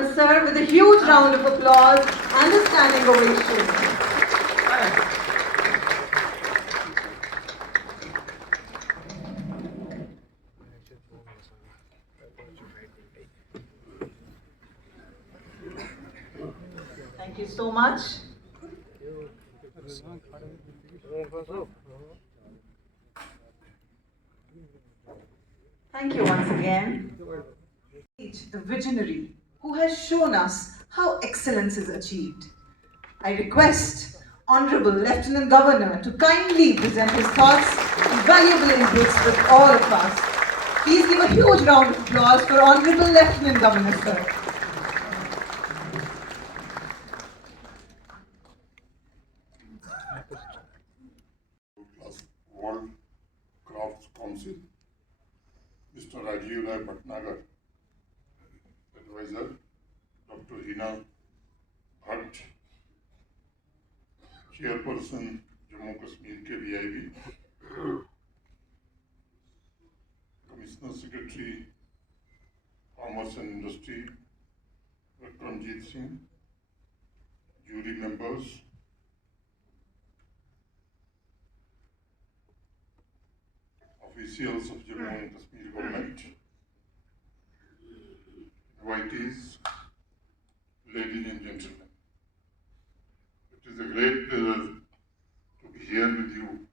Governor Sir with a huge round of applause and a standing ovation. Thank you so much. Thank you once again. The visionary who has shown us how excellence is achieved. I request Honorable Lieutenant Governor to kindly present his thoughts and valuable inputs with all of us. Please give a huge round of applause for Honorable Lieutenant Governor, sir. World Crafts Council, Mr. Rajiv Rai Bhatnagar, Advisor, Dr. Hina Bhatt, Chairperson, Jammu Kashmir KVIB, Commissioner Secretary, Commerce and Industry, Vikramjit Singh, jury members, officials of Jammu and Kashmir government, invitees, ladies and gentlemen. It is a great pleasure to be here with you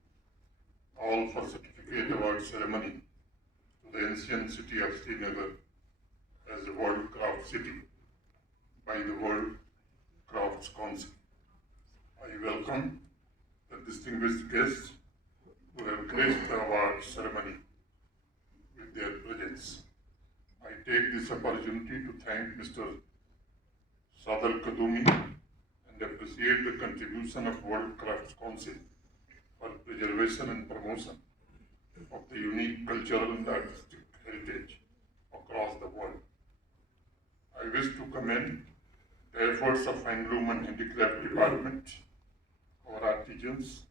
all for certificate award ceremony to the ancient city of Srinagar as the World Craft City by the World Crafts Council. I welcome the distinguished guests who have graced the award ceremony with their presence. I take this opportunity to thank Mr. Sadal Kadumi and appreciate the contribution of World Crafts Council for preservation and promotion of the unique cultural and artistic heritage across the world. I wish to commend the efforts of Handloom and Handicraft Department, our artisans,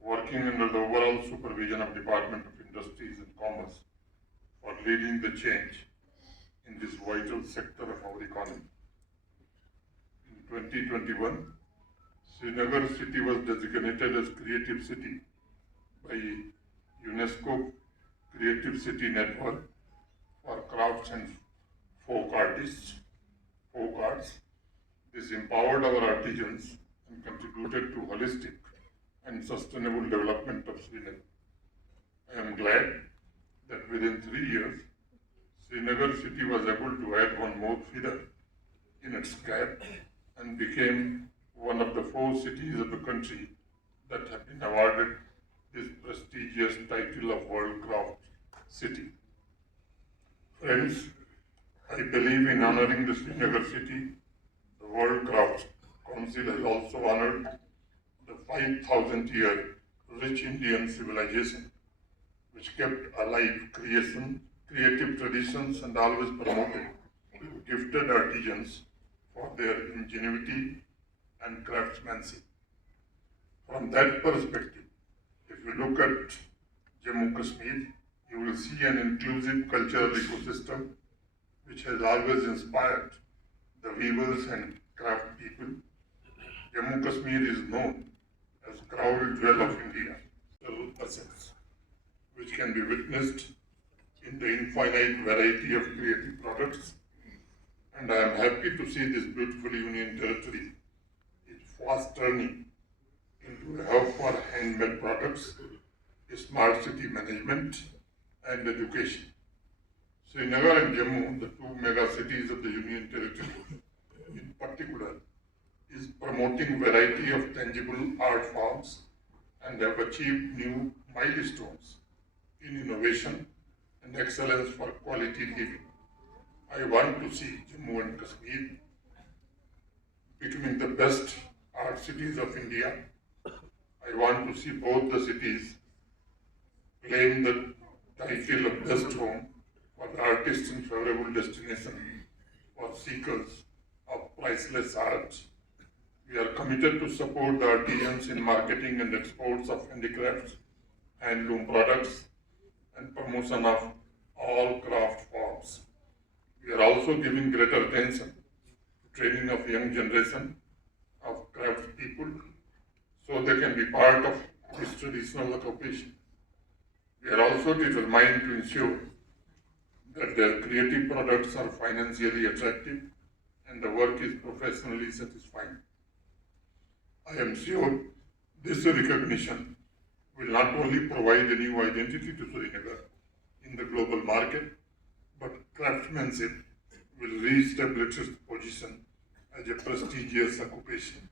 working under the overall supervision of Department of Industries and Commerce for leading the change in this vital sector of our economy. In 2021, Srinagar city was designated as Creative City by UNESCO Creative City Network for crafts and folk artists, folk arts. This empowered our artisans and contributed to holistic and sustainable development of Srinagar. I am glad that within 3 years, Srinagar city was able to add one more feather in its cap and became one of the 4 cities of the country that have been awarded this prestigious title of World Craft City. Friends, I believe in honoring the Srinagar city. The World Craft Council has also honored the 5,000-year rich Indian civilization, which kept alive creative traditions and always promoted gifted artisans for their ingenuity and craftsmanship. From that perspective, if you look at Jammu Kashmir, you will see an inclusive cultural ecosystem which has always inspired the weavers and craft people. Jammu Kashmir is known as crown jewel of India, assets, which can be witnessed in the infinite variety of creative products. And I am happy to see this beautiful union territory is fast turning into a hub for handmade products, smart city management, and education. Srinagar and Jammu, the 2 mega cities of the union territory, in particular, is promoting variety of tangible art forms and have achieved new milestones in innovation and excellence for quality living. I want to see Jammu and Kashmir becoming the best art cities of India. I want to see both the cities claim the title of best home for the artists and favorable destination for seekers of priceless art. We are committed to support the artisans in marketing and exports of handicrafts, handloom products, and promotion of all craft forms. We are also giving greater attention training of young generation of craft people so they can be part of this traditional occupation. We are also determined to ensure that their creative products are financially attractive and the work is professionally satisfying. I am sure this recognition will not only provide a new identity to Srinagar in the global market, but craftsmanship will re-establish its position as a prestigious occupation.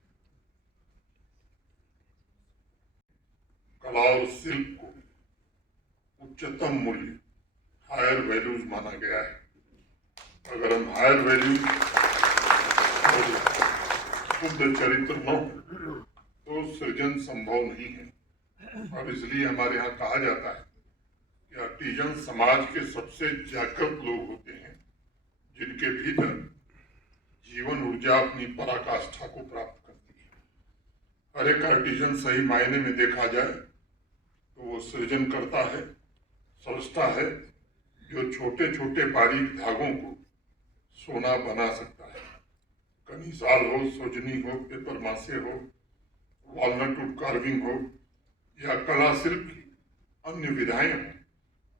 कला और शिल्प को उच्चतम मूल्य higher values माना गया है। अगर हम हायर वैल्यूज और शुद्ध चरित्र न हो तो सृजन संभव नहीं है। और इसलिए हमारे यहाँ कहा जाता है कि आर्टिजन समाज के सबसे जागृत लोग होते हैं जिनके भीतर जीवन ऊर्जा अपनी पराकाष्ठा को प्राप्त करती है। हर एक आर्टिजन सही मायने में देखा जाए तो वो सृजन करता है, सृष्टा है, जो छोटे छोटे बारीक धागों को सोना बना सकता है। कनीसाल हो, सोजनी हो, पेपर मासे हो, वॉलनट वुड कार्विंग हो या कला शिल्प की अन्य विधाएं हो,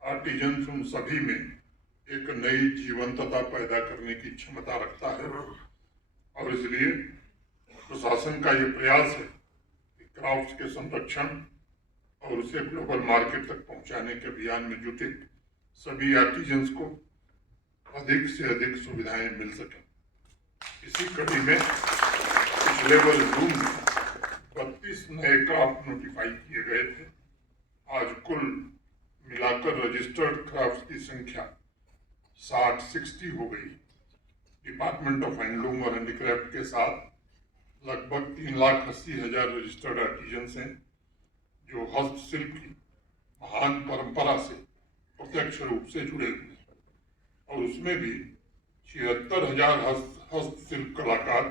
आर्टिजन उन सभी में एक नई जीवंतता पैदा करने की क्षमता रखता है। और इसलिए प्रशासन का ये प्रयास है कि क्राफ्ट्स के संरक्षण और उसे ग्लोबल मार्केट तक पहुंचाने के अभियान में जुटे सभी आर्टिजन्स को अधिक से अधिक सुविधाएं मिल सकें। इसी कड़ी में पिछले वर्ष जून में 32 नए क्राफ्ट नोटिफाई किए गए थे। आज कुल मिलाकर रजिस्टर्ड क्राफ्ट्स की संख्या 60 हो गई। डिपार्टमेंट ऑफ हैंडलूम और हैंडीक्राफ्ट के साथ लगभग 3,80,000 रजिस्टर्ड आर्टिजन्स हैं जो हस्तशिल्प की महान परंपरा से प्रत्यक्ष रूप से जुड़े हुए हैं। और उसमें भी 76,000 हस्तशिल्प कलाकार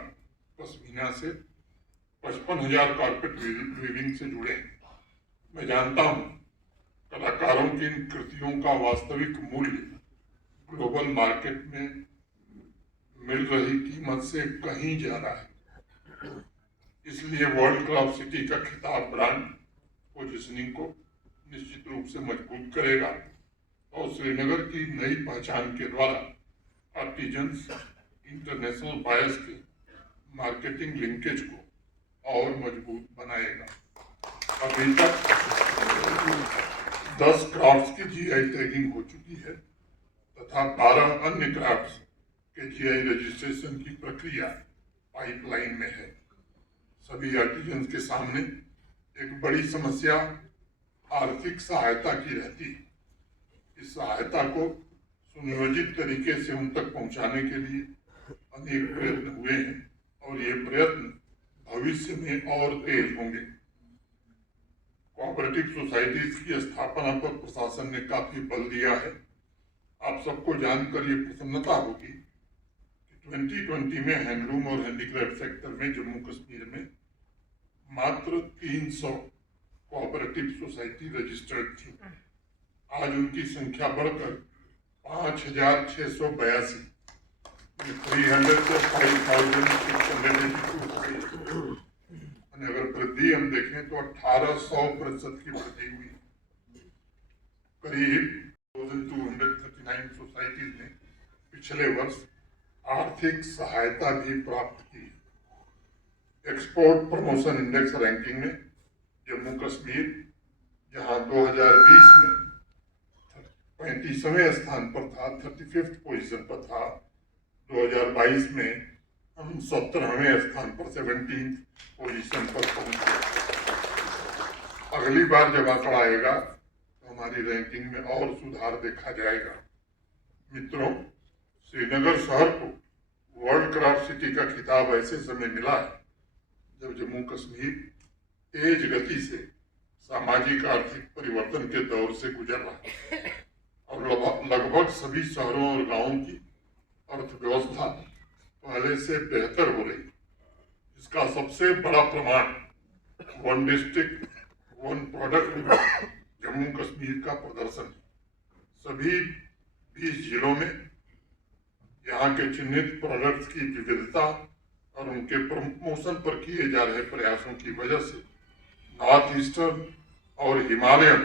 पश्मीना से, 55,000 कारपेट वीविंग से जुड़े हैं। मैं जानता हूँ कलाकारों की इन कृतियों का वास्तविक मूल्य ग्लोबल मार्केट में मिल रही कीमत से कहीं ज्यादा है। इसलिए वर्ल्ड क्राफ्ट सिटी का खिताब ब्रांड पोजिशनिंग को निश्चित रूप से मजबूत करेगा और श्रीनगर की नई पहचान के द्वारा आर्टिजन्स इंटरनेशनल बायर्स के मार्केटिंग लिंकेज को और मजबूत बनाएगा। अभी तक 10 क्राफ्ट्स की जीआई टैगिंग हो चुकी है तथा 12 अन्य क्राफ्ट्स के जीआई रजिस्ट्रेशन की प्रक्रिया पाइपलाइन में है। सभी आर्टिजन्स के सामने एक बड़ी समस्या आर्थिक सहायता की रहती है। इस सहायता को सुनियोजित तरीके से उन तक पहुंचाने के लिए अनेक प्रयत्न हुए हैं और ये प्रयत्न भविष्य में और तेज होंगे। कोऑपरेटिव सोसाइटीज की स्थापना पर प्रशासन ने काफी बल दिया है। आप सबको जानकर ये प्रसन्नता होगी कि 2020 में हैंडलूम और हैंडीक्राफ्ट सेक्टर में जम्मू कश्मीर में मात्र 300 कोऑपरेटिव सोसाइटी रजिस्टर्ड थी। आज उनकी संख्या बढ़कर 5,682 300 से 5,682 हो गई। अगर वृद्धि हम देखें तो 1800% की वृद्धि हुई। करीब 239 सोसाइटीज ने पिछले वर्ष आर्थिक सहायता भी प्राप्त की। एक्सपोर्ट प्रमोशन इंडेक्स रैंकिंग में जम्मू कश्मीर जहां 2020 में 35वें स्थान पर था, 35th पोजीशन पर था, 2022 में हम 17वें स्थान पर 17th पोजीशन पर पहुंचे। अगली बार जब आंकड़ा आएगा तो हमारी रैंकिंग में और सुधार देखा जाएगा। मित्रों, श्रीनगर शहर को वर्ल्ड क्राफ्ट सिटी का खिताब ऐसे समय मिला है जब जम्मू कश्मीर तेज गति से सामाजिक आर्थिक परिवर्तन के दौर से गुजर रहा है और लगभग सभी शहरों और गांवों की अर्थव्यवस्था पहले से बेहतर हो रही। इसका सबसे बड़ा प्रमाण one district one product Jammu Kashmir का प्रदर्शन है। सभी 20 जिलों में यहाँ के चिन्हित प्रोडक्ट्स की विविधता और उनके प्रमोशन पर किए जा रहे प्रयासों की वजह से नॉर्थ ईस्टर्न और हिमालयन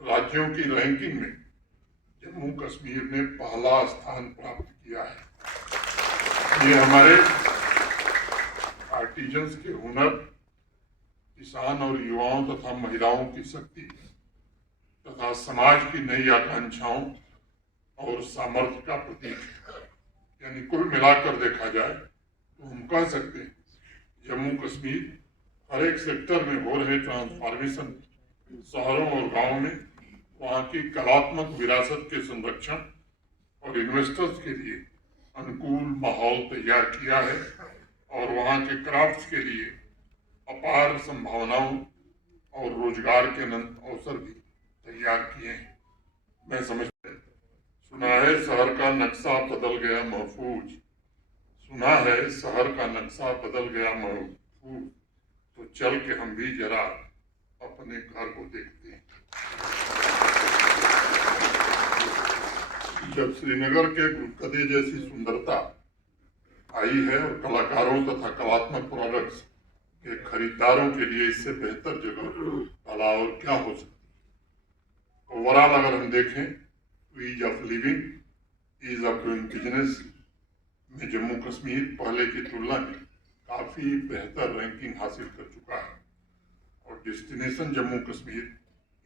राज्यों की रैंकिंग में जम्मू कश्मीर ने पहला स्थान प्राप्त किया है। ये हमारे आर्टिजन्स के हुनर, किसान और युवाओं तथा महिलाओं की शक्ति तथा समाज की नई आकांक्षाओं और सामर्थ्य का प्रतीक है। यानी कुल मिलाकर देखा जाए तो हम कह सकते हैं जम्मू कश्मीर हर एक सेक्टर में हो रहे ट्रांसफॉर्मेशन, शहरों और गांवों में वहाँ की कलात्मक विरासत के संरक्षण और इन्वेस्टर्स के लिए अनुकूल माहौल तैयार किया है और वहाँ के क्राफ्ट्स के लिए अपार संभावनाओं और रोजगार के अनंत अवसर भी तैयार किए हैं। मैं समझता सुना है शहर का नक्शा बदल गया महफूज, सुना है शहर का नक्शा बदल गया महफूज, तो चल के हम भी जरा अपने घर को देखते हैं। जब श्रीनगर के गुलकदे जैसी सुंदरता आई है और कलाकारों तथा कलात्मक प्रोडक्ट्स के खरीदारों के लिए इससे बेहतर जगह भला और क्या हो सकती। ओवरऑल अगर हम देखें तो ease of living, ease of doing business में जम्मू कश्मीर पहले की तुलना में काफ़ी बेहतर रैंकिंग हासिल कर चुका है और डेस्टिनेशन जम्मू कश्मीर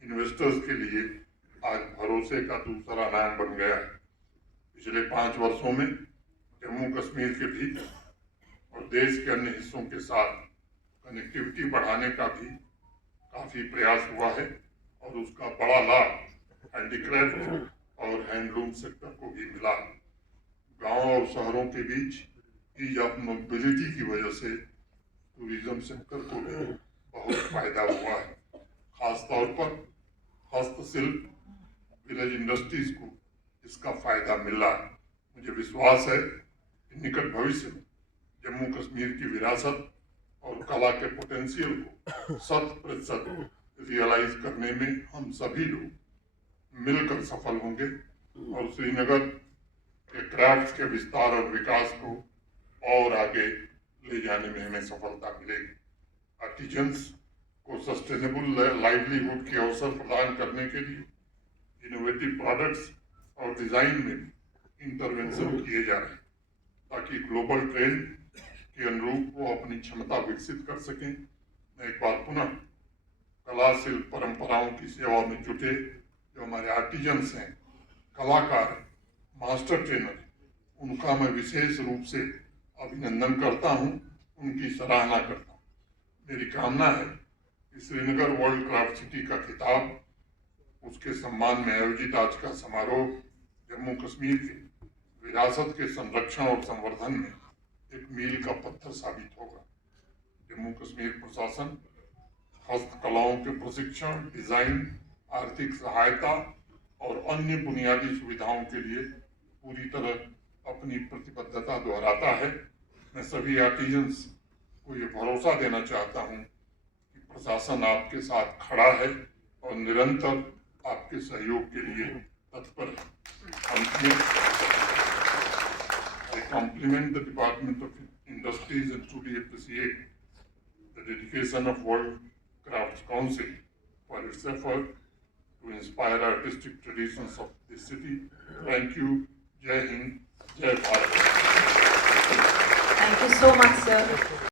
इन्वेस्टर्स के लिए आज भरोसे का दूसरा नाम बन गया है। पिछले 5 वर्षों में जम्मू कश्मीर के भीतर और देश के अन्य हिस्सों के साथ कनेक्टिविटी बढ़ाने का भी काफ़ी प्रयास हुआ है और उसका बड़ा लाभ हैंडीक्राफ्ट और हैंडलूम सेक्टर को भी मिला है। गाँव और शहरों के बीच ईज ऑफ मोबिलिटी की वजह से टूरिज्म सेक्टर को भी बहुत फायदा हुआ है। खासतौर पर हस्तशिल्प, विलेज इंडस्ट्रीज को इसका फायदा मिला है। मुझे विश्वास है कि निकट भविष्य में जम्मू कश्मीर की विरासत और कला के पोटेंशियल को 100% रियलाइज करने में हम सभी लोग मिलकर सफल होंगे और श्रीनगर के क्राफ्ट्स के विस्तार और विकास को और आगे ले जाने में हमें सफलता मिलेगी। आर्टिजन्स को सस्टेनेबल लाइवलीहुड के अवसर प्रदान करने के लिए इनोवेटिव प्रोडक्ट्स और डिज़ाइन में भी इंटरवेंशन किए जा रहे हैं ताकि ग्लोबल ट्रेंड के अनुरूप वो अपनी क्षमता विकसित कर सकें। मैं एक बार पुनः कला शिल्प परंपराओं की सेवा में जुटे जो हमारे आर्टिजन्स हैं, कलाकार, मास्टर ट्रेनर, उनका मैं विशेष रूप से अभिनंदन करता हूं, उनकी सराहना करता हूं। मेरी कामना है कि श्रीनगर वर्ल्ड क्राफ्ट सिटी का खिताब, उसके सम्मान में आयोजित आज का समारोह जम्मू कश्मीर की विरासत के संरक्षण और संवर्धन में एक मील का पत्थर साबित होगा। जम्मू कश्मीर प्रशासन हस्तकलाओं के प्रशिक्षण, डिजाइन, आर्थिक सहायता और अन्य बुनियादी सुविधाओं के लिए पूरी तरह अपनी प्रतिबद्धता दोहराता है। मैं सभी आर्टिजन्स को ये भरोसा देना चाहता हूँ कि प्रशासन आपके साथ खड़ा है और निरंतर आपके सहयोग के लिए तत्पर है। I compliment the Department of Industries and truly appreciate the dedication of World Crafts Council for its effort to inspire artistic traditions of this city. Thank you. Jai Hind, Jai Bharat. Thank you so much, sir.